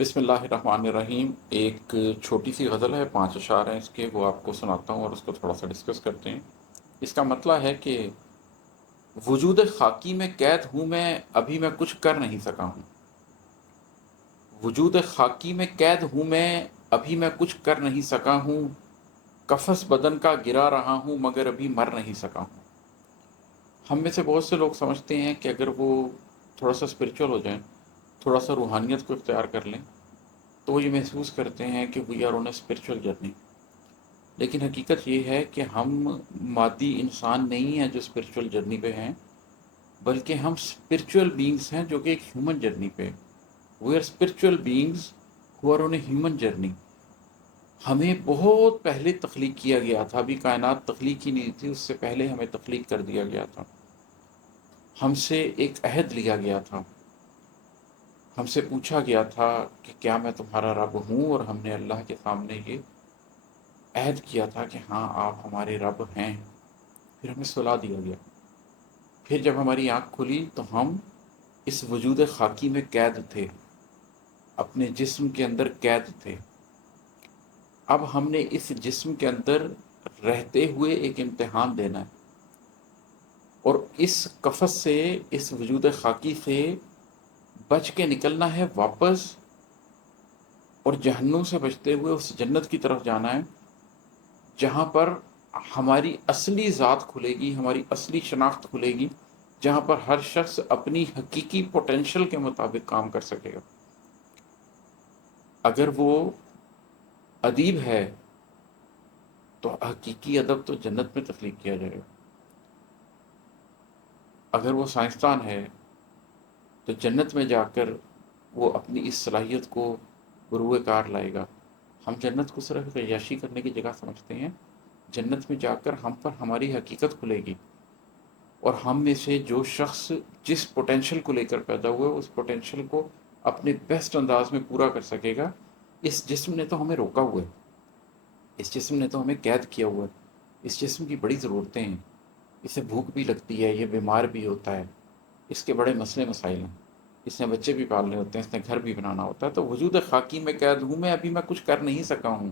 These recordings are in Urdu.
بسم اللہ الرحمن الرحیم۔ ایک چھوٹی سی غزل ہے، 5 اشعار ہیں اس کے، وہ آپ کو سناتا ہوں اور اس کو تھوڑا سا ڈسکس کرتے ہیں۔ اس کا مطلب ہے کہ وجود خاکی میں قید ہوں میں، ابھی میں کچھ کر نہیں سکا ہوں۔ وجود خاکی میں قید ہوں میں، ابھی میں کچھ کر نہیں سکا ہوں۔ قفس بدن کا گرا رہا ہوں مگر ابھی مر نہیں سکا ہوں۔ ہم میں سے بہت سے لوگ سمجھتے ہیں کہ اگر وہ تھوڑا سا اسپرچول ہو جائیں، تھوڑا سا روحانیت کو اختیار کر لیں، تو وہ یہ محسوس کرتے ہیں کہ we are on a spiritual journey. لیکن حقیقت یہ ہے کہ ہم مادی انسان نہیں ہیں جو اسپرچول جرنی پہ ہیں، بلکہ ہم اسپرچول بینگس ہیں جو کہ ایک ہیومن جرنی پہ۔ We are spiritual beings who are on a human journey. ہمیں بہت پہلے تخلیق کیا گیا تھا، ابھی کائنات تخلیق ہی نہیں تھی، اس سے پہلے ہمیں تخلیق کر دیا گیا تھا۔ ہم سے ایک عہد لیا گیا تھا، ہم سے پوچھا گیا تھا کہ کیا میں تمہارا رب ہوں، اور ہم نے اللہ کے سامنے یہ عہد کیا تھا کہ ہاں آپ ہمارے رب ہیں۔ پھر ہمیں سلا دیا گیا۔ پھر جب ہماری آنکھ کھلی تو ہم اس وجود خاکی میں قید تھے، اپنے جسم کے اندر قید تھے۔ اب ہم نے اس جسم کے اندر رہتے ہوئے ایک امتحان دینا ہے، اور اس قفس سے، اس وجود خاکی سے بچ کے نکلنا ہے واپس، اور جہنم سے بچتے ہوئے اس جنت کی طرف جانا ہے جہاں پر ہماری اصلی ذات کھلے گی، ہماری اصلی شناخت کھلے گی، جہاں پر ہر شخص اپنی حقیقی پوٹینشل کے مطابق کام کر سکے گا۔ اگر وہ ادیب ہے تو حقیقی ادب تو جنت میں تخلیق کیا جائے گا۔ اگر وہ سائنسدان ہے تو جنت میں جا کر وہ اپنی اس صلاحیت کو بروئے کار لائے گا۔ ہم جنت کو صرف عیاشی کرنے کی جگہ سمجھتے ہیں، جنت میں جا کر ہم پر ہماری حقیقت کھلے گی، اور ہم میں سے جو شخص جس پوٹینشل کو لے کر پیدا ہوا ہے اس پوٹینشل کو اپنے بیسٹ انداز میں پورا کر سکے گا۔ اس جسم نے تو ہمیں روکا ہوا ہے، اس جسم نے تو ہمیں قید کیا ہوا ہے، اس جسم کی بڑی ضرورتیں ہیں، اسے بھوک بھی لگتی ہے، یہ بیمار بھی ہوتا ہے، اس کے بڑے مسئلے مسائل ہیں، اس نے بچے بھی پالنے ہوتے ہیں، اس نے گھر بھی بنانا ہوتا ہے۔ تو وجود خاکی میں قید ہوں میں، ابھی میں کچھ کر نہیں سکا ہوں۔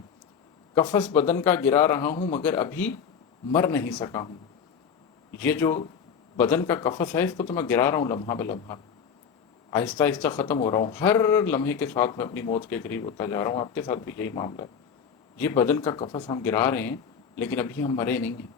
قفس بدن کا گرا رہا ہوں مگر ابھی مر نہیں سکا ہوں۔ یہ جو بدن کا قفس ہے، اس کو تو میں گرا رہا ہوں لمحہ بہ لمحہ، آہستہ آہستہ ختم ہو رہا ہوں، ہر لمحے کے ساتھ میں اپنی موت کے قریب ہوتا جا رہا ہوں۔ آپ کے ساتھ بھی یہی معاملہ ہے، یہ بدن کا قفس ہم گرا رہے ہیں لیکن ابھی ہم مرے نہیں ہیں۔